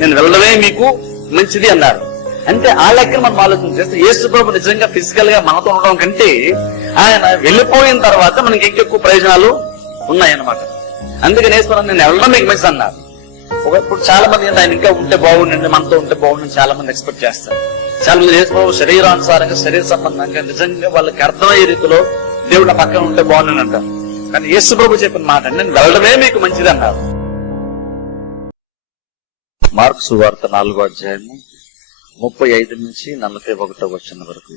నేను వెళ్ళడమే మీకు మంచిది అన్నారు. అంటే ఆ లెక్కన మనం ఆలోచన చేస్తే యేసు ప్రభు నిజంగా ఫిజికల్గా మనతో ఉండడం కంటే ఆయన వెళ్ళిపోయిన తర్వాత మనకి ఇంకెక్కువ ప్రయోజనాలు ఉన్నాయన్నమాట. అందుకని యేసు నేను వెళ్ళడం మీకు మంచిది అన్నారు. ఒకప్పుడు చాలా మంది ఆయన ఇంకా ఉంటే బాగుండండి మనతో ఉంటే బాగుండని చాలా మంది ఎక్స్పెక్ట్ చేస్తారు. చాలా మంది యేసుప్రభు శరీరానుసారంగా శరీర సంబంధంగా నిజంగా వాళ్ళకి అర్థమయ్యే రీతిలో దేవుడు పక్కన ఉంటే బాగుండని అంటారు. కానీ యేసు ప్రభు చెప్పిన మాట నేను వెళ్ళడమే మీకు మంచిది అన్నారు. మార్క్స్ వార్త నాలుగో అధ్యాయము ముప్పై ఐదు నుంచి నలభై ఒకటో వచ్చిన వరకు.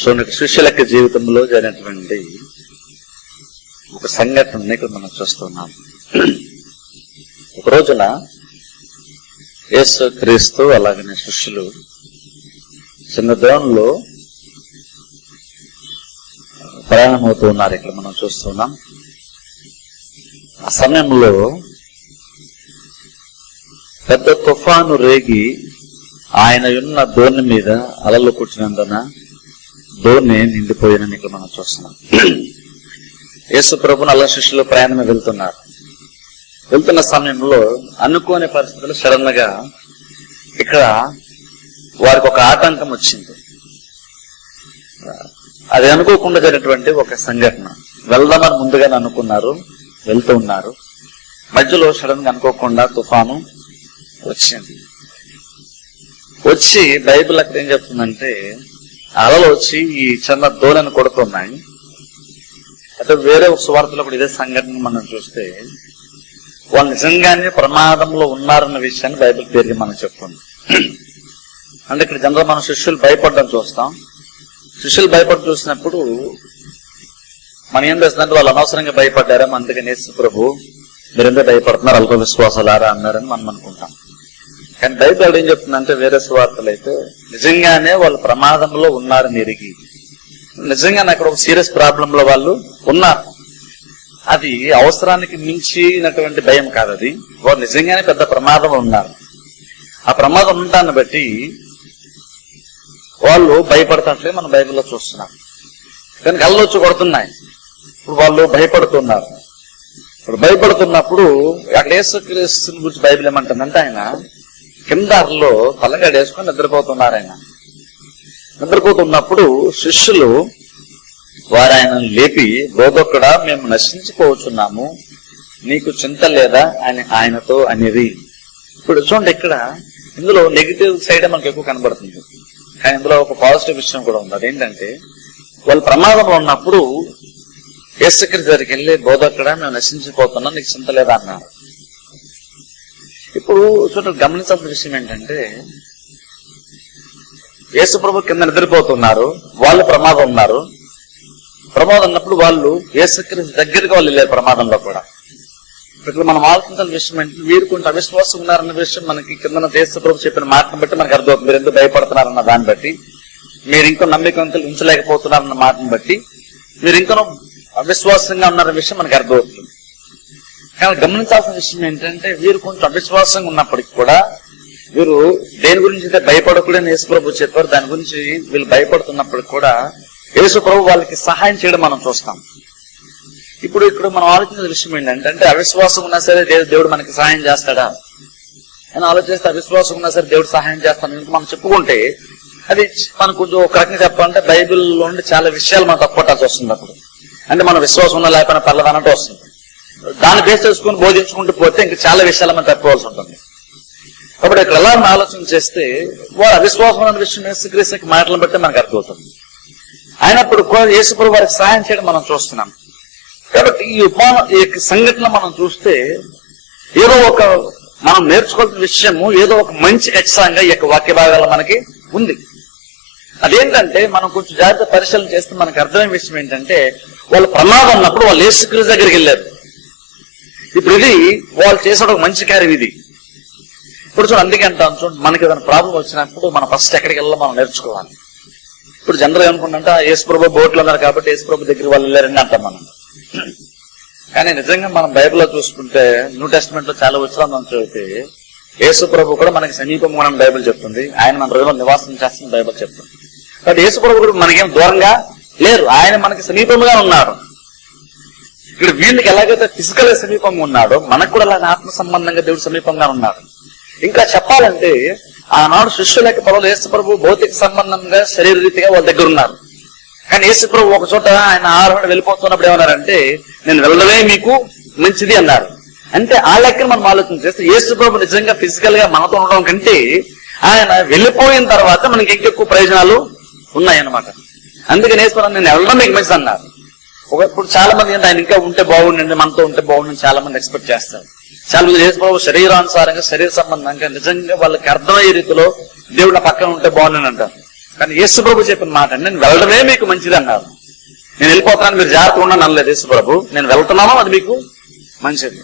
సో నీకు శిష్యుల జీవితంలో జరిగినటువంటి ఒక సంఘటన ఇక్కడ మనం చూస్తున్నాం. ఒక రోజున యేసు క్రీస్తు అలాగనే శిష్యులు చిన్న దూరంలో ప్రయాణం అవుతూ ఉన్నారు. ఇక్కడ మనం చూస్తున్నాం. ఆ సమయంలో పెద్ద తుఫాను రేగి ఆయన ఉన్న దోణి మీద అలలు కూర్చున్నందున దోణి నిండిపోయినని ఇక్కడ మనం చూస్తున్నాం. యేసు ప్రభుని అల్ల శిష్యులు ప్రయాణం వెళ్తున్నారు. వెళ్తున్న సమయంలో అనుకోని పరిస్థితులు సడన్గా ఇక్కడ వారికి ఒక ఆటంకం వచ్చింది. అది అనుకోకుండా జరిగినటువంటి ఒక సంఘటన. వెళ్దామని ముందుగానే అనుకున్నారు వెళ్తూ ఉన్నారు. మధ్యలో సడన్గా అనుకోకుండా తుఫాను వచ్చింది. వచ్చి బైబిల్ అక్కడ ఏం చెప్తుందంటే అలలు వచ్చి ఈ చిన్న దోలను కొడుతున్నాయి. అయితే వేరే సువార్తలో కూడా ఇదే సంఘటన మనం చూస్తే వాళ్ళు నిజంగానే ప్రమాదంలో ఉన్నారన్న విషయాన్ని బైబిల్ పేరుగా మనం చెప్తుంది. అంటే ఇక్కడ జనరల్ మనం శిష్యులు భయపడడం చూస్తాం. శిష్యులు భయపడి చూసినప్పుడు మనం ఏం చేస్తుందంటే వాళ్ళు అనవసరంగా భయపడ్డారేమో అందుకని నేర్చు ప్రభు మీరెందుకు భయపడుతున్నారు? అల్ప విశ్వాసాలారా అన్నారని మనం అనుకుంటాం. కానీ బైబిల్ ఏం చెప్తుందంటే వేరే సువార్తలు అయితే నిజంగానే వాళ్ళు ప్రమాదంలో ఉన్నారు ఎరిగి నిజంగానే అక్కడ ఒక సీరియస్ ప్రాబ్లంలో వాళ్ళు ఉన్నారు. అది అవసరానికి మించినటువంటి భయం కాదు అది. వాళ్ళు నిజంగానే పెద్ద ప్రమాదం ఉన్నారు. ఆ ప్రమాదం ఉండడాన్ని బట్టి వాళ్ళు భయపడతాట్లే మనం బైబిల్లో చూస్తున్నాం. కానీ కళ్ళు వచ్చి కొడుతున్నాయి. ఇప్పుడు వాళ్ళు భయపడుతున్నారు. ఇప్పుడు భయపడుతున్నప్పుడు అక్కడ ఏసుక్రీస్తుని గురించి బైబిల్ ఏమంటుందంటే ఆయన కింద అరలో తలగడేసుకొని నిద్రపోతున్నారు ఆయన. నిద్రపోతున్నప్పుడు శిష్యులు వారు ఆయన లేపి బోధొక్కడా మేము నశించుకోవచ్చున్నాము నీకు చింత లేదా? అని ఆయనతో అనేది. ఇప్పుడు చూడండి ఇక్కడ ఇందులో నెగిటివ్ సైడ్ మనకు ఎక్కువ కనబడుతుంది. కానీ ఇందులో ఒక పాజిటివ్ విషయం కూడా ఉంది. అదేంటంటే వాళ్ళు ప్రమాదంలో ఉన్నప్పుడు యేసుక్రీస్తు దగ్గరికి వెళ్ళి బోధక్కడ మేము నశించిపోతున్నాం నీకు చింత లేదా? అన్నారు. ఇప్పుడు చూడండి గమనించాల్సిన విషయం ఏంటంటే యేసుప్రభు కింద నిద్రపోతున్నారు వాళ్ళు ప్రమాదం ఉన్నారు. ప్రమాదం ఉన్నప్పుడు వాళ్ళు యేసుక్రీస్తు దగ్గరికి వాళ్ళు వెళ్ళారు ప్రమాదంలో కూడా. ఇక్కడ మనం ఆలోచించాల్సిన విషయం ఏంటంటే వీరు కొంచెం అవిశ్వాసం ఉన్నారన్న విషయం మనకి కింద దేశప్రభు చెప్పిన మాటను బట్టి మనకు అర్థమవుతుంది. మీరు ఎందుకు భయపడుతున్నారన్న దాన్ని బట్టి మీరు ఇంకో నమ్మకంతో ఉంచలేకపోతున్నారన్న మాటను బట్టి మీరు ఇంకనూ అవిశ్వాసంగా ఉన్నారన్న విషయం మనకు అర్థమవుతుంది. కానీ గమనించాల్సిన విషయం ఏంటంటే వీరు కొంచెం అవిశ్వాసంగా ఉన్నప్పటికీ కూడా వీరు దేని గురించి అయితే భయపడకూడదని యేసుప్రభు చెప్పారు దాని గురించి వీళ్ళు భయపడుతున్నప్పటికి కూడా యేసుప్రభు వాళ్ళకి సహాయం చేయడం మనం చూస్తాం. ఇప్పుడు ఇక్కడ మనం ఆలోచించిన విషయం ఏంటంటే అంటే అవిశ్వాసం ఉన్నా సరే దేవుడు మనకి సహాయం చేస్తాడా? అని ఆలోచిస్తే అవిశ్వాసం ఉన్నా సరే దేవుడు సహాయం చేస్తాను. మనం చెప్పుకుంటే అది మనకు కొంచెం ఒక రకంగా చెప్పాలంటే బైబిల్లో నుండి చాలా విషయాలు మనం తప్పట్టాల్సి వస్తుంది అప్పుడు. అంటే మన విశ్వాసం ఉన్నా లేకపోయినా పర్లేదు అన్నట్టు వస్తుంది. దాన్ని బేస్ చేసుకుని బోధించుకుంటూ పోతే ఇంకా చాలా విషయాలు మనం తప్పుకోవాల్సి ఉంటుంది. కాబట్టి ఇక్కడ ఎలా ఆలోచన చేస్తే వారు అవిశ్వాసం అనే విషయం యేసుక్రీస్తుకి మాటలను బట్టి మనకు అర్థమవుతుంది. అయినప్పుడు కూడా యేసుప్రభు వారికి సహాయం చేయడం మనం చూస్తున్నాం. కాబట్టి ఈ ఉపమానం ఈ సంఘటన మనం చూస్తే ఏదో ఒక మనం నేర్చుకోవాల్సిన విషయము ఏదో ఒక మంచి ఖచ్చితంగా ఈ యొక్క వాక్య భాగాలు మనకి ఉంది. అదేంటంటే మనం కొంచెం జాగ్రత్త పరిశీలన చేస్తే మనకు అర్థమైన విషయం ఏంటంటే వాళ్ళు ప్రమాదం ఉన్నప్పుడు వాళ్ళు యేసుక్రీస్తు దగ్గరికి వెళ్ళారు. ఇప్పుడు ఇది వాళ్ళు చేసాడు ఒక మంచి కార్యం ఇది. ఇప్పుడు చూడు అందుకే అంటాను చూడండి మనకి ఏదైనా ప్రాబ్లం వచ్చినప్పుడు మనం ఫస్ట్ ఎక్కడికి వెళ్ళాలో మనం నేర్చుకోవాలి. ఇప్పుడు జనరల్ ఏమనుకుంటా యేసుప్రభు బోట్లు ఉన్నారు కాబట్టి యేసుప్రభు దగ్గర వాళ్ళు వెళ్ళారని అంటాం మనం. కానీ నిజంగా మనం బైబిల్లో చూసుకుంటే న్యూ టెస్ట్మెంట్లో చాలా వచ్చిన చదివితే యేసుప్రభు కూడా మనకి సమీపం మనం బైబిల్ చెప్తుంది. ఆయన మన హృదయంలో నివాసం చేస్తున్న బైబిల్ చెప్తుంది. కాబట్టి యేసుప్రభు కూడా మనకేం దూరంగా లేరు. ఆయన మనకి సమీపంగా ఉన్నారు ఇక్కడ వీళ్ళకి ఎలాగైతే ఫిజికల్గా సమీపంగా ఉన్నాడో మనకు కూడా అలాగే ఆత్మ సంబంధంగా దేవుడు సమీపంగా ఉన్నాడు. ఇంకా చెప్పాలంటే ఆనాడు శిష్యులకి పొలం యేసు ప్రభు భౌతిక సంబంధంగా శరీర రీతిగా వాళ్ళ దగ్గర ఉన్నారు. కానీ యేసు ప్రభు ఒక చోట ఆయన ఆరోహణ వెళ్ళిపోతున్నప్పుడు ఏమన్నారంటే నేను వెళ్ళడమే మీకు మంచిది అన్నారు. అంటే ఆ లెక్కన మనం ఆలోచన చేస్తే యేసు ప్రభు నిజంగా ఫిజికల్గా మనతో ఉండడం కంటే ఆయన వెళ్ళిపోయిన తర్వాత మనకి ఇంకెక్కువ ప్రయోజనాలు ఉన్నాయన్నమాట. అందుకని యేసు ప్రభు నేను వెళ్ళడం మీకు మంచిది అన్నారు. ఒక- ఇప్పుడు చాలా మంది ఆయన ఇంకా ఉంటే బాగుండండి మనతో ఉంటే బాగుండని చాలా మంది ఎక్స్పెక్ట్ చేస్తారు. చాలా మంది యేసు శరీరానుసారంగా శరీర సంబంధంగా నిజంగా వాళ్ళకి అర్థమయ్యే రీతిలో దేవుడు పక్కన ఉంటే బాగుండని అంటారు. కానీ యేసుప్రభు చెప్పిన మాట అండి, నేను వెళ్ళడమే మీకు మంచిది అన్నారు. నేను వెళ్ళిపోతాను మీరు జాగ్రత్తగా ఉండని అనలేదు యేసుప్రభు నేను వెళ్తున్నాను అది మీకు మంచిది.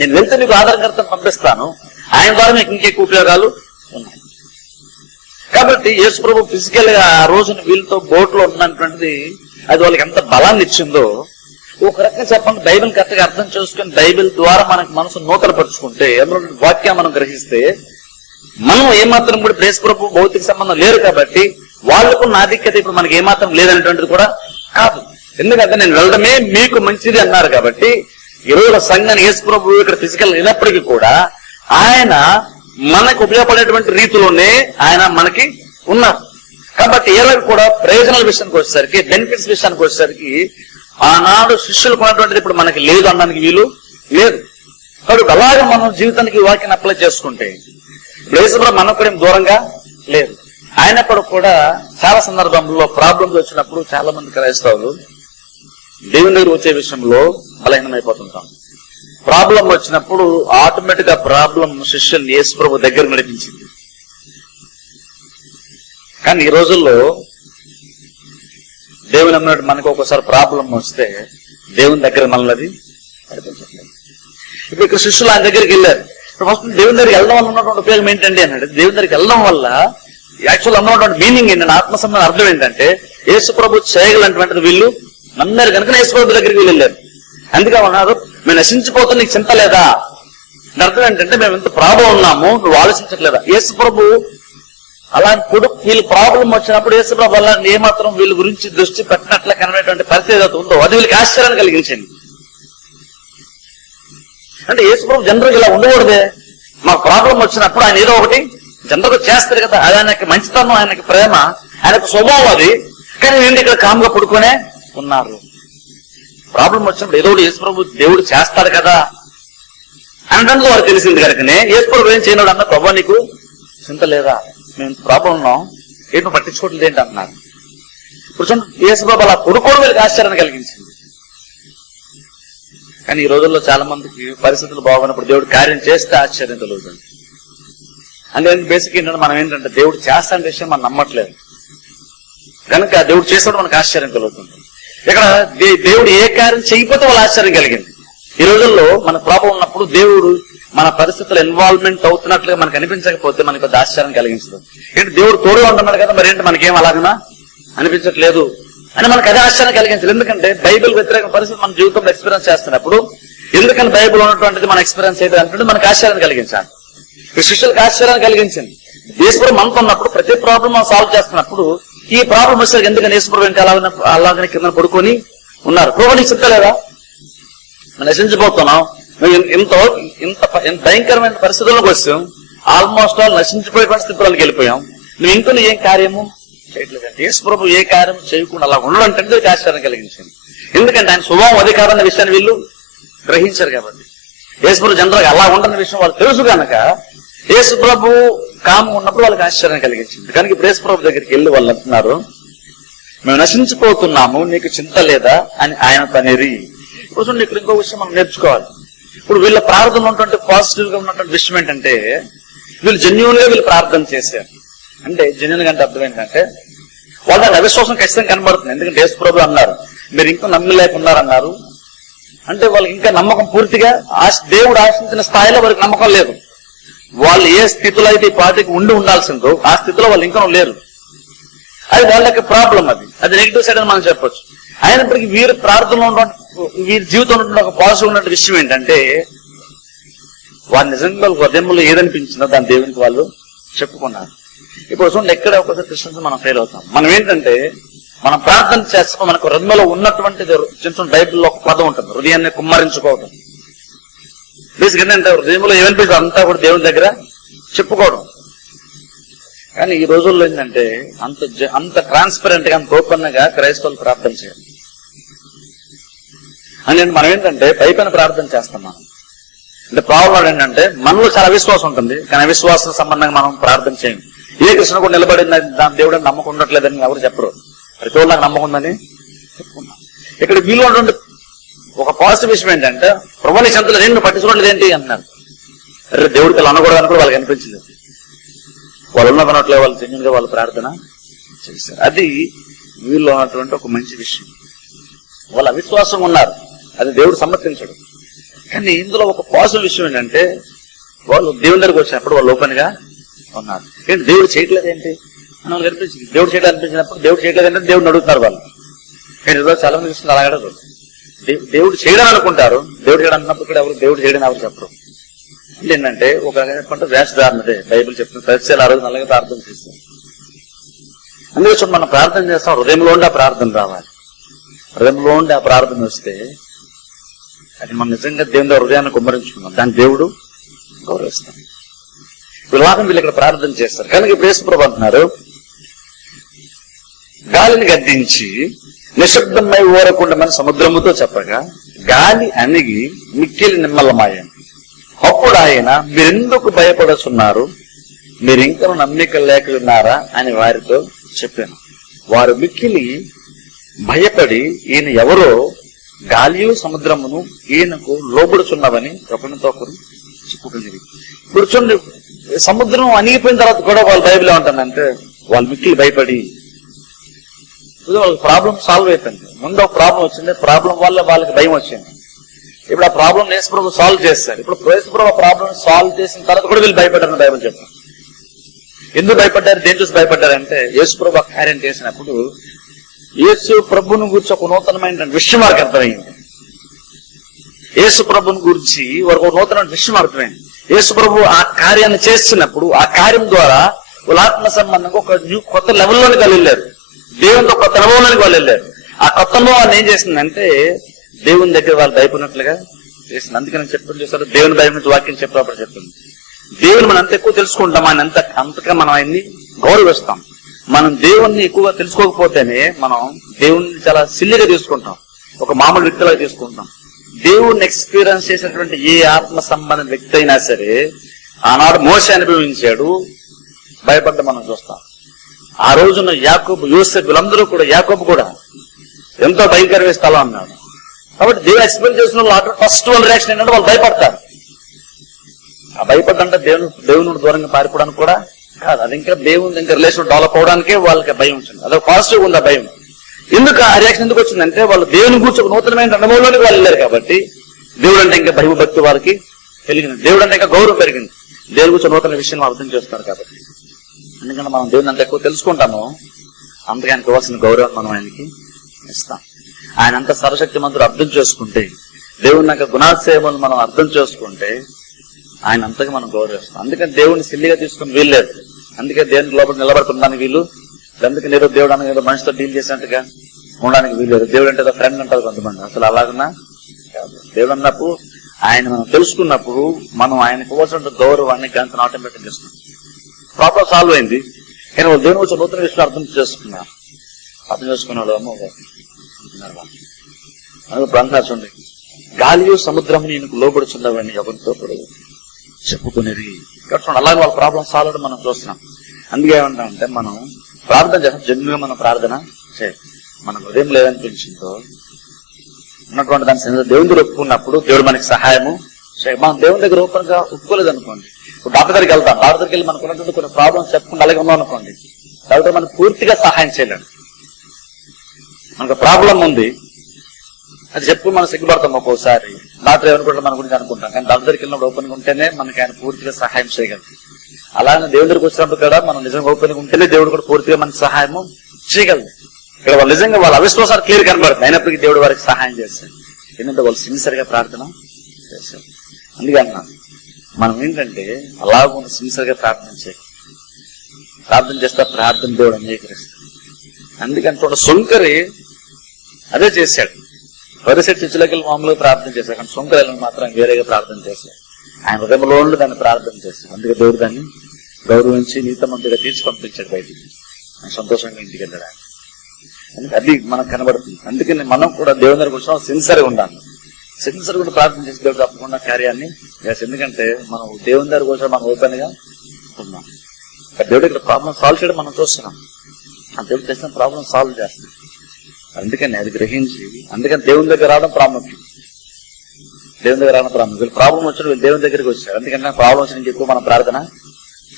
నేను వెళ్తే మీకు ఆధారకర్తను పంపిస్తాను. ఆయన ద్వారా మీకు ఇంకెక్కువ ఉపయోగాలు ఉన్నాయి. కాబట్టి యేసుప్రభు ఫిజికల్గా ఆ రోజున వీళ్ళతో బోట్లో ఉన్నటువంటిది అది వాళ్ళకి ఎంత బలాన్ని ఇచ్చిందో ఒక రకంగా చెప్పండి బైబిల్ కరెక్ట్గా అర్థం చేసుకుని బైబిల్ ద్వారా మనకు మనసు నూతనపరుచుకుంటే అందులో ఉన్న వాక్యం మనం గ్రహిస్తే మనం ఏమాత్రం కూడా ప్రేస్ ప్రభు భౌతిక సంబంధం లేరు కాబట్టి వాళ్ళకున్న ఆధిక్యత ఇప్పుడు మనకి ఏమాత్రం లేదనేటువంటిది కూడా కాదు. ఎందుకంటే నేను వెళ్ళడమే మీకు మంచిది అన్నారు కాబట్టి ఈరోజు సంఘాన్ని యేసు ప్రభు ఇక్కడ ఫిజికల్ లేనప్పటికీ కూడా ఆయన మనకు ఉపయోగపడేటువంటి రీతిలోనే ఆయన మనకి ఉన్నారు. కాబట్టి ఏళ్ళకి కూడా ప్రయోజనాల విషయానికి వచ్చేసరికి బెనిఫిట్స్ విషయానికి వచ్చేసరికి ఆనాడు శిష్యులు ఉన్నటువంటిది ఇప్పుడు మనకి లేదు అనడానికి వీలు లేదు. కాబట్టి అలాగే మనం జీవితానికి వాక్యం అప్లై చేసుకుంటే బ్రేసులో మనకు కూడా ఏం దూరంగా లేదు. అయినప్పుడు కూడా చాలా సందర్భంలో ప్రాబ్లమ్స్ వచ్చినప్పుడు చాలా మంది క్రైస్తవులు దేవుని దగ్గర వచ్చే విషయంలో బలహీనమైపోతుంటాం. ప్రాబ్లం వచ్చినప్పుడు ఆటోమేటిక్గా ప్రాబ్లం శిష్యుల్ని యేసు ప్రభు దగ్గర నడిపించింది. కానీ ఈ రోజుల్లో దేవుని అన్నట్టు మనకు ఒకసారి ప్రాబ్లం వస్తే దేవుని దగ్గర మనల్ని అది నడిపించట్లేదు. ఇప్పుడు ఇక్కడ శిష్యులు ఆయన దగ్గరికి వెళ్ళారు. ఇప్పుడు ఫస్ట్ దేవుని దగ్గరికి వెళ్ళడం వల్ల ఉన్నటువంటి ఉపయోగం ఏంటండి అన్నాడు దేవుని దగ్గరికి వెళ్ళడం వల్ల యాక్చువల్ అన్నటువంటి మీనింగ్ ఏంటంటే ఆత్మ సంబంధం అర్థం ఏంటంటే యేసు ప్రభు చేయగలంటువంటిది వీళ్ళు నమ్మారు కనుక యేసు ప్రభు దగ్గరికి వీళ్ళు వెళ్ళారు. అందుకే అన్నారు మేము నశించిపోతే నీకు చింత లేదా? అర్థం ఏంటంటే మేము ఎంత ప్రాబ్లం ఉన్నాము నువ్వు ఆలోచించట్లేదా? యేసు ప్రభు అలాంటి కొడుకు వీళ్ళు ప్రాబ్లం వచ్చినప్పుడు యేసు ప్రభు అలా ఏమాత్రం వీళ్ళ గురించి దృష్టి పెట్టినట్లు కనబడేటువంటి పరిస్థితి ఉందో అది వీళ్ళకి ఆశ్చర్యాన్ని కలిగించింది. అంటే యేసుప్రభు జనరల్ ఇలా ఉండకూడదే. మాకు ప్రాబ్లం వచ్చినప్పుడు ఆయన ఏదో ఒకటి జనరల్ చేస్తారు కదా. అది ఆయనకి మంచితనం ఆయనకి ప్రేమ ఆయనకు స్వభావం అది. కానీ నేను ఇక్కడ కామ్గా పడుకునే ఉన్నారు. ప్రాబ్లం వచ్చినప్పుడు ఏదో ఒకటి యేసుప్రభు దేవుడు చేస్తాడు కదా అనడంలో వారు తెలిసింది కనుకనే. యేసుప్రభు ఏం చేయనాడు అన్న ప్రభా నీకు చింత లేదా? మేము ప్రాబ్లం ఉన్నాం. ఏంటి నువ్వు పట్టించుకోవట్లేదు ఏంటి అంటున్నారు ఇప్పుడు చూడండి అలా పడుకోవడం వీళ్ళకి ఆశ్చర్యాన్ని కలిగించింది. కానీ ఈ రోజుల్లో చాలా మందికి పరిస్థితులు బాగున్నప్పుడు దేవుడు కార్యం చేస్తే ఆశ్చర్యం కలుగుతుంది అందుకని బేసిక్ ఏంటంటే మనం ఏంటంటే దేవుడు చేస్తానే విషయం మనం నమ్మట్లేదు. కనుక దేవుడు చేసినప్పుడు మనకు ఆశ్చర్యం కలుగుతుంది. ఇక్కడ దేవుడు ఏ కార్యం చేయకపోతే వాళ్ళ ఆశ్చర్యం కలిగింది. ఈ రోజుల్లో మన ప్రాబ్లం ఉన్నప్పుడు దేవుడు మన పరిస్థితులు ఇన్వాల్వ్మెంట్ అవుతున్నట్లుగా మనకు అనిపించకపోతే మనకు దాశ్చర్యం కలిగించదు. ఏంటి దేవుడు తోడుగా ఉంటున్నాడు కదా మరి ఏంటి మనకేం అలాగనా? అనిపించట్లేదు. అని మనకు అదే ఆశ్చర్యం కలిగించదు. ఎందుకంటే బైబిల్ వ్యతిరేక పరిస్థితి మన జీవితంలో ఎక్స్పీరియన్స్ చేస్తున్నప్పుడు ఎందుకని బైబిల్ ఉన్నటువంటిది మన ఎక్స్పీరియన్స్ అయితే అంటే మనకు ఆశ్చర్యం కలిగించాలి. శిష్యులకు ఆశ్చర్యాన్ని కలిగించింది. ఈశ్వరు మనతో ఉన్నప్పుడు ప్రతి ప్రాబ్లం మనం సాల్వ్ చేస్తున్నప్పుడు ఈ ప్రాబ్లం వచ్చేసరికి ఎందుకని ఈశ్వరు వెంట అలా అలాగనే కింద పడుకొని ఉన్నారు. ప్రభు నీకు చింత లేదా? మనం నశించిపోతున్నాం ఇంత ఇంత ఇంత భయంకరమైన పరిస్థితుల్లోకి వచ్చాం ఆల్మోస్ట్ ఆల్ నశించిపోయేటువంటి స్థితిలోకి వెళ్ళిపోయాం. నువ్వు ఇంకో ఏం కార్యము? చేయట్లేదు యేసు ప్రభు ఏ కార్యం చేయకుండా అలా ఉండడం అంటే ఆశ్చర్యం కలిగించింది. ఎందుకంటే ఆయన స్వభావం అది కాదన్న విషయాన్ని వీళ్ళు గ్రహించారు కాబట్టి. యేసుప్రభు జనరల్గా అలా ఉండని విషయం వాళ్ళు తెలుసు కనుక యేసుప్రభు కామం కాము ఉన్నప్పుడు వాళ్ళకి ఆశ్చర్యం కలిగించింది. కనుక ఇప్పుడు యేసుప్రభు దగ్గరికి వెళ్ళి వాళ్ళు అంటున్నారు మేము నశించిపోతున్నాము నీకు చింత లేదా? అని ఆయన తనేరి ఇప్పుడు చూడండి ఇక్కడ ఇంకో విషయం మనం నేర్చుకోవాలి. ఇప్పుడు వీళ్ళ ప్రార్థన ఉన్నటువంటి పాజిటివ్గా ఉన్నటువంటి విషయం ఏంటంటే వీళ్ళు జెన్యున్గా వీళ్ళు ప్రార్థన చేశారు. అంటే జెన్యున్గా అంటే అర్థం ఏంటంటే వాళ్ళ అవిశ్వాసం ఖచ్చితంగా కనబడుతుంది. ఎందుకంటే యేసు ప్రభు అన్నారు మీరు ఇంకా నమ్మలేకున్నారన్నారు. అంటే వాళ్ళకి ఇంకా నమ్మకం పూర్తిగా ఆశ దేవుడు ఆశించిన స్థాయిలో వారికి నమ్మకం లేదు. వాళ్ళు ఏ స్థితిలో అయితే ఈ పార్టీకి ఉండి ఉండాల్సిందో ఆ స్థితిలో వాళ్ళు ఇంకా లేరు. అది వాళ్ళ యొక్క ప్రాబ్లం అది. అది నెగిటివ్ సైడ్ అని మనం చెప్పొచ్చు. అయినప్పటికీ వీరు ప్రార్థనలో ఉన్నటువంటి వీరి జీవితంలో ఒక పాజిటివ్ ఉన్న విషయం ఏంటంటే వారు నిజంగా హృదయంలో ఏదనిపించిందో దాని దేవునికి వాళ్ళు చెప్పుకున్నారు. ఇప్పుడు చూడండి ఎక్కడ ఒకసారి క్రిస్టియన్స్ మనం ఫెయిల్ అవుతాం. మనం ఏంటంటే మనం ప్రార్థన చేస్తాం మనకు హృదయంలో ఉన్నటువంటి చిన్న బైబిల్లో ఒక పదం ఉంటుంది. హృదయాన్ని కుమ్మరించుకోవడం. బేసిక్ ఏంటంటే హృదయంలో ఏమనిపిస్తుంది? అంతా కూడా దేవుని దగ్గర చెప్పుకోవడం. కానీ ఈ రోజుల్లో ఏంటంటే అంత జ- అంత ట్రాన్స్పరెంట్గా అంత ఓపెన్గా క్రైస్తవులు ప్రార్థన చేయాలి. అని మనం ఏంటంటే పైపైన ప్రార్థన చేస్తాం మనం. అంటే ప్రాబ్లం ఏంటంటే మనలో చాలా అవిశ్వాసం ఉంటుంది కానీ అవిశ్వాసం సంబంధంగా మనం ప్రార్థన చేయం. ఏ కృష్ణ కూడా నిలబడింది దాని దేవుడు నమ్మకం ఉండట్లేదని ఎవరు చెప్పరు. ప్రతి వాళ్ళు నాకు నమ్మకం ఉందని చెప్పుకున్నాం ఇక్కడ వీళ్ళు ఉన్నటువంటి ఒక పాజిటివ్ విషయం ఏంటంటే ప్రభుని చెంతలు నేను పట్టించుకోవట్లేదు ఏంటి అన్నారు అరే దేవుడికి అలా అనకూడదని కూడా వాళ్ళకి అనిపించింది వాళ్ళు ఉన్నదనట్లే వాళ్ళు జెన్యున్గా వాళ్ళు ప్రార్థన చేశారు. అది వీళ్ళు ఉన్నటువంటి ఒక మంచి విషయం. వాళ్ళు అవిశ్వాసం ఉన్నారు. అది దేవుడు సమ్మతించడు కానీ ఇందులో ఒక పాజిటివ్ విషయం ఏంటంటే వాళ్ళు దేవుని దగ్గరకు వచ్చినప్పుడు వాళ్ళు ఓపెన్గా ఉన్నారు. ఏంటి దేవుడు చేయట్లేదు ఏంటి? అని వాళ్ళకి అనిపించింది. దేవుడు చేయడం అనిపించినప్పుడు దేవుడు చేయట్లేదు అంటే దేవుడిని అడుగుతున్నారు వాళ్ళు. నేను ఈరోజు చాలా మంది విషయాలు అలా అడగరు. దేవుడు చేయడం అనుకుంటారు. దేవుడు చేయడం అన్నప్పుడు కూడా ఎవరు దేవుడు చేయడం ఎవరు చెప్పరు. ఏంటంటే ఒక రకంగా వేషధారణదే బైబిల్ చెప్తుంది ప్రత్యేక ఆ రోజు నల్లగా ప్రార్థన చేస్తాం అందుకే మనం ప్రార్థన చేస్తాం హృదయంలో ఉండి ఆ ప్రార్థన రావాలి. హృదయంలో ఉండి ఆ ప్రార్థన వస్తే అది మనం నిజంగా దేవుని హృదయాన్ని కుమ్మరించుకున్నాం దాని దేవుడు గౌరవిస్తాం విలాపం వీళ్ళు ఇక్కడ ప్రార్థన చేస్తారు. కనుక ఇప్పుడు యేసుప్రభు అంటున్నారు గాలిని గద్దించి నిశ్శబ్దమై ఊరకుండమని సముద్రముతో చెప్పగా గాలి అణిగి మిక్కిలి నిమ్మలమాయను అప్పుడు ఆయన మీరెందుకు భయపడుతున్నారు? మీరు ఇంకా నమ్మిక లేకున్నారా? అని వారితో చెప్పాను. వారు మిక్కిలి భయపడి ఈయన ఎవరో గాలియు సముద్రమును ఈయనకు లోబడుచున్నవని ఒకరితో ఒకరు చెప్పుకునేది ఇప్పుడు చూడండి సముద్రం అణిగిపోయిన తర్వాత కూడా వాళ్ళ బైబిల్ ఏమంటానంటే వాళ్ళు మిక్కిలి భయపడి వాళ్ళకి ప్రాబ్లం సాల్వ్ అయిపోయింది. ముందు ఒక ప్రాబ్లం వచ్చింది ప్రాబ్లం వల్ల వాళ్ళకి భయం వచ్చింది. ఇప్పుడు ఆ ప్రాబ్లం యేసుప్రభు సాల్వ్ చేస్తారు. ఇప్పుడు యేసుప్రభు ప్రాబ్లం సాల్వ్ చేసిన తర్వాత కూడా వీళ్ళు భయపడ్డారని బైబిల్ చెప్తారు ఎందుకు భయపడ్డారు? దేని చూసి భయపడ్డారంటే యేసుప్రభు ఒక కార్యం చేసినప్పుడు యేసు ప్రభుని గురించి ఒక నూతనమైన విషయం వారికి అర్థమైంది. యేసు ప్రభుని గురించి వారికి ఒక నూతనమైన విషయం అర్థమైంది. యేసు ప్రభు ఆ కార్యాన్ని చేస్తున్నప్పుడు ఆ కార్యం ద్వారా వాళ్ళ ఆత్మ సంబంధంగా ఒక న్యూ కొత్త లెవెల్లోనికి వాళ్ళు వెళ్ళారు. దేవునితో కొత్త అనుభవంలోనికి వాళ్ళు వెళ్ళారు. ఆ కొత్త అనుభవాన్ని ఏం చేసిందంటే దేవుని దగ్గర వాళ్ళు భయపడినట్లుగా చేసింది. అందుకని చెప్పడం చేస్తారు దేవుని భయం నుంచి వాక్యం చెప్పినప్పుడు చెప్తుంది. దేవుని మనం అంత ఎక్కువ తెలుసుకుంటాం ఆయన అంత అంతగా మనం ఆయన్ని గౌరవిస్తాం. మనం దేవుణ్ణి ఎక్కువగా తెలుసుకోకపోతేనే మనం దేవుణ్ణి చాలా సిల్లిగా తీసుకుంటాం. ఒక మామూలు వ్యక్తిలాగా తీసుకుంటాం. దేవుణ్ణి ఎక్స్పీరియన్స్ చేసినటువంటి ఏ ఆత్మ సంబంధ వ్యక్తి అయినా సరే ఆనాడు మోస అనుభవించాడు భయపడ్డ మనం చూస్తాం. ఆ రోజున యాకోబు యూసెఫ్ వీళ్ళందరూ కూడా యాకోబు కూడా ఎంతో భయంకరమైన స్థలం అన్నాడు. కాబట్టి దేవుడు ఎక్స్ప్లెయిన్ చేసిన వాళ్ళు ఫస్ట్ వాళ్ళ రియాక్షన్ ఏంటంటే వాళ్ళు భయపడతారు. ఆ భయపడ్డంటే దేవుని దేవుని దూరంగా పారిపోవడానికి కూడా కాదు అది ఇంకా దేవుని ఇంకా రిలేషన్ డెవలప్ అవడానికే వాళ్ళకి భయం వచ్చింది. అదొక పాజిటివ్ ఉంది ఆ భయం. ఎందుకు ఆ రియాక్షన్ ఎందుకు వచ్చిందంటే వాళ్ళు దేవుని గురించి ఒక నూతనమైన అనుభవంలోనికి వాళ్ళు వెళ్ళారు కాబట్టి దేవుడు అంటే ఇంకా భయభక్తి వారికి పెరిగింది దేవుడు అంటే ఇంకా గౌరవం పెరిగింది. దేవుని గురించి నూతన విషయం అర్థం చేస్తున్నారు కాబట్టి. ఎందుకంటే మనం దేవుని అంత ఎక్కువ తెలుసుకుంటామో. అంతగా ఆయనకు ఇవ్వాల్సిన గౌరవం మనం ఆయనకి ఇస్తాం. ఆయన అంత సర్వశక్తి మంత్రులు అర్థం చేసుకుంటే దేవుని యొక్క గుణాశయములు మనం అర్థం చేసుకుంటే ఆయన అంతగా మనం గౌరవిస్తాం. అందుకని దేవుని సిల్లిగా తీసుకుని వీల్లేదు. అందుకే దేని లోపల నిలబడుతుండడానికి వీళ్ళు. అందుకే నేను దేవుడు అనగా మనిషితో డీల్ చేసినట్టుగా ఉండడానికి వీలు దేవుడు అంటే ఫ్రెండ్ అంటారు కొంతమంది. అసలు అలాగన్నా దేవుడు అన్నప్పుడు ఆయన మనం తెలుసుకున్నప్పుడు మనం ఆయనకు ఇవ్వాల్సిన గౌరవాన్ని గంతను ఆటోమేటిక్ చేస్తున్నాం ప్రాబ్లం సాల్వ్ అయింది. నేను దేవుని వచ్చి నూతన విషయం అర్థం చేసుకున్నాను అర్థం చేసుకున్నాడు అమ్మ అందుకు ప్రాంతాలు గాలియు సముద్రం నేను లోబడుచున్నవని ఎవరితో చెప్పుకునేది చూడండి అలాగే వాళ్ళ ప్రాబ్లం సాల్వ్ అవడం మనం చూస్తున్నాం. అందుకే ఏమంటామంటే మనం ప్రార్థన చేస్తాం. జన్మగా మనం ప్రార్థన చేయాలి మన హృదయం లేదనిపించిందో ఉన్నటువంటి దాని సంగతి దేవుని దగ్గర ఒప్పుకున్నప్పుడు దేవుడు మనకి సహాయము మనం దేవుని దగ్గర ఓపెన్గా ఒప్పుకోలేదు అనుకోండి డాక్టర్ దగ్గరికి వెళ్తాం. డాక్టర్ దగ్గరికి వెళ్ళి మనకు ఉన్నటువంటి కొన్ని ప్రాబ్లమ్స్ చెప్పకుండా అలాగే ఉన్నాం అనుకోండి. డాక్టర్ మనకు పూర్తిగా సహాయం చేయలేడు. మనకు ప్రాబ్లం ఉంది. అది చెప్పు మనం సిగ్గుపడతాం ఒక్కోసారి. డాక్టర్ ఏమనుకుంటారు మన గురించి అనుకుంటాం. కానీ డాక్టర్ దగ్గరికి వెళ్ళినప్పుడు ఓపెన్ ఉంటేనే మనకి ఆయన పూర్తిగా సహాయం చేయగలదు అలానే దేవుని దగ్గరికి వచ్చినప్పుడు కూడా మనం నిజంగా ఓపెన్గా ఉంటేనే దేవుడు కూడా పూర్తిగా మనకి సహాయం చేయగలదు ఇక్కడ వాళ్ళు నిజంగా వాళ్ళ అవిశ్వాసాలు క్లియర్ కనబడుతుంది అయినప్పటికీ దేవుడు వారికి సహాయం చేస్తాడు ఎందుకంటే వాళ్ళు సిన్సియర్గా ప్రార్థన చేశారు. అందుకే అన్నాను మనం ఏంటంటే అలాగ సిన్సియర్గా ప్రార్థన చేయాలి. ప్రార్థన చేస్తే ప్రార్థన దేవుడు అంగీకరిస్తాడు. అందుకని చూడ సుంకరి అదే చేశాడు. వరిసెట్ చిచ్చులకి మామూలుగా ప్రార్థన చేశారు. కానీ సుంకరాలను మాత్రం వేరేగా ప్రార్థన చేశారు. ఆయన హృదయంలో దాన్ని ప్రార్థన చేశాడు అందుకే దేవుడు దాన్ని గౌరవించి నీతమంతుగా తీర్చి పంపించాడు బయటికి సంతోషంగా ఇంటికి వెళ్ళాడు అందుకే అది మనకు కనబడుతుంది. అందుకని మనం కూడా దేవుని దగ్గరకు వచ్చిన సిన్సర్ ఉండాలి. సిన్సర్ కూడా ప్రార్థన చేసి దేవుడు తప్పకుండా కార్యాన్ని ఎందుకంటే మనం దేవుని దగ్గరకు వచ్చిన మనం ఓపెన్గా ఉన్నాం దేవుడు ఇక్కడ ప్రాబ్లం సాల్వ్ చేయడం మనం చూస్తున్నాం. ఆ దేవుడు చేసిన ప్రాబ్లం సాల్వ్ చేస్తాం అందుకని అది గ్రహించి అందుకని దేవుని దగ్గర రావడం ప్రాముఖ్యం. దేవుని దగ్గర రావడం ప్రాముఖ్యం. వీళ్ళు ప్రాబ్లం వచ్చిన వీళ్ళు దేవుని దగ్గరికి వచ్చారు అందుకని ప్రాబ్లం వచ్చిన ఇంకా ఎక్కువ మనం ప్రార్థన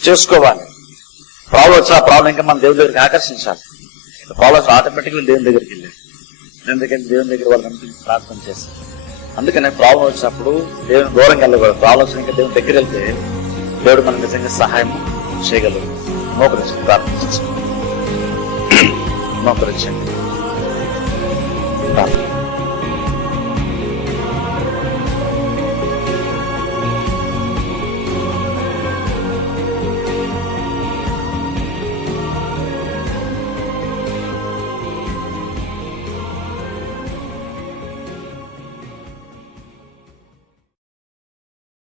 చేసుకోవాలి. ప్రాబ్లం వచ్చిన ఆ ప్రాబ్లం ఇంకా మనం దేవుని దగ్గరికి ఆకర్షించాలి. ప్రాబ్లం ఆటోమేటిక్ దేవుని దగ్గరికి వెళ్ళారు. ఎందుకంటే దేవుని దగ్గర వాళ్ళు ప్రార్థన చేస్తారు అందుకనే ప్రాబ్లం వచ్చినప్పుడు దేవుని దూరంగా వెళ్ళకూడదు. ప్రాబ్లం వచ్చిన ఇంకా దేవుని దగ్గర వెళ్తే దేవుడు మనం నిజంగా సహాయం చేయగలరు మోకరించి ప్రార్థించండి మోకరించండి ప్రార్థన